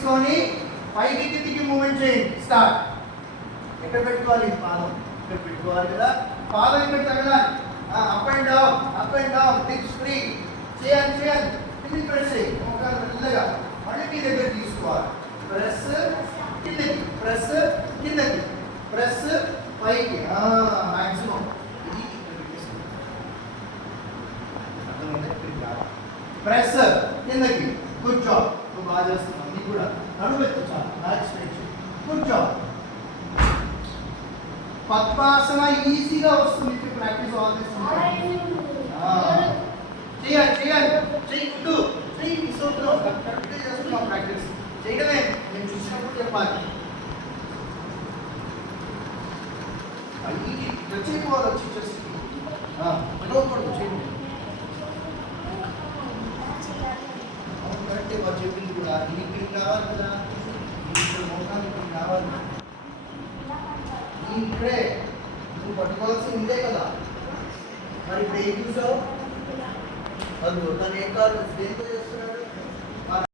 తీసుకొని పైకి కిందికి మూవ్మెంట్ చేయండి. స్టార్ట్. ఎక్కడ పెట్టుకోవాలి? పాదం ఇక్కడ పెట్టుకోవాలి కదా. పాదం ఇక్కడ తగలాలి. Up and down hips free చేయాలి. కిందికి ప్రెస్ చేయి. మోకాలు మెల్లగా మళ్ళీ మీ దగ్గర తీసుకోవాలి. ప్రెస్ కిందకి, ప్రెస్ కిందకి, ప్రెస్ పైకి. మాక్సిమం ఇది ప్రెస్ కిందకి. Good job. నువ్వు బాగా చేస్తున్నావు. నీకు కూడా నడుము ఎత్తు చాలు. Good job. పద్మాసన ఈజీగా వస్తుంది. ప్రాక్టీస్ ఆల్ దిస్ చేయాలి. చేయొద్దు. కరెక్ట్గా చేస్తున్నావు. ప్రాక్టీస్ చేయడమే. నేను చూసినప్పుడు చెప్పాలి. చేయకపోవాలి. వచ్చి చేసి చదవకూడదు. చేయండి. కరెక్టే వారు చెప్పింది కూడా. నీకు కావాలి కదా, మోకానికి కావాలి. ఇక్కడే నువ్వు పట్టుకోవాల్సి ఉందే కదా. మరి ఇప్పుడు ఏం చూసావు? అది తను ఏం కాదు దేంతో చేస్తున్నాడు?